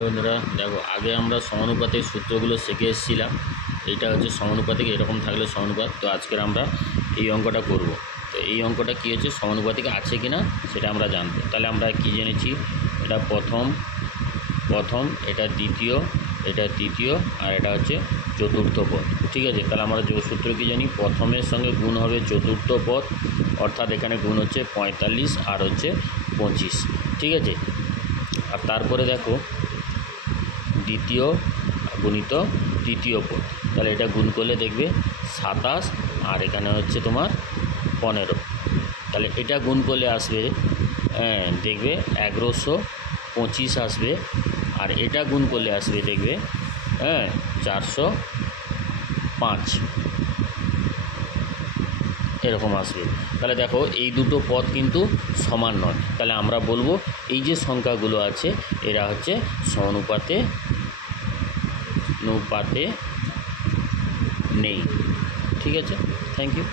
বন্ধুরা দেখো, আগে আমরা সমানুপাতের সূত্রগুলো শিখে এসেছিলাম। এইটা হচ্ছে সমানুপাতিক, এরকম থাকলে সমানুপাত। তো আজকের আমরা এই অঙ্কটা করব। তো এই অঙ্কটা কী হচ্ছে, সমানুপাতিক আছে কি না সেটা আমরা জানবো। তাহলে আমরা কি জেনেছি, এটা প্রথম, এটা দ্বিতীয়, এটা তৃতীয়, আর এটা হচ্ছে চতুর্থ পদ। ঠিক আছে, তাহলে আমরা যে সূত্র কী জানি, প্রথমের সঙ্গে গুণ হবে চতুর্থ পদ, অর্থাৎ এখানে গুণ হচ্ছে 45 আর হচ্ছে 25। ঠিক আছে, আর তারপরে দেখো দ্বিতীয় গুণিত তৃতীয় পদ, তাহলে এটা গুণ করলে দেখবে 27, আর এখানে হচ্ছে তোমার 15। তাহলে এটা গুণ করলে আসবে দেখবে 1125 আসবে, আর এটা গুণ করলে আসবে দেখবে 405 এরকম আসবে। তাহলে দেখো এই দুটো পদ কিন্তু সমান নয়। তাহলে আমরা বলবো এই যে সংখ্যাগুলো আছে এরা হচ্ছে সমানুপাতে নেই। ঠিক আছে, থ্যাংক ইউ।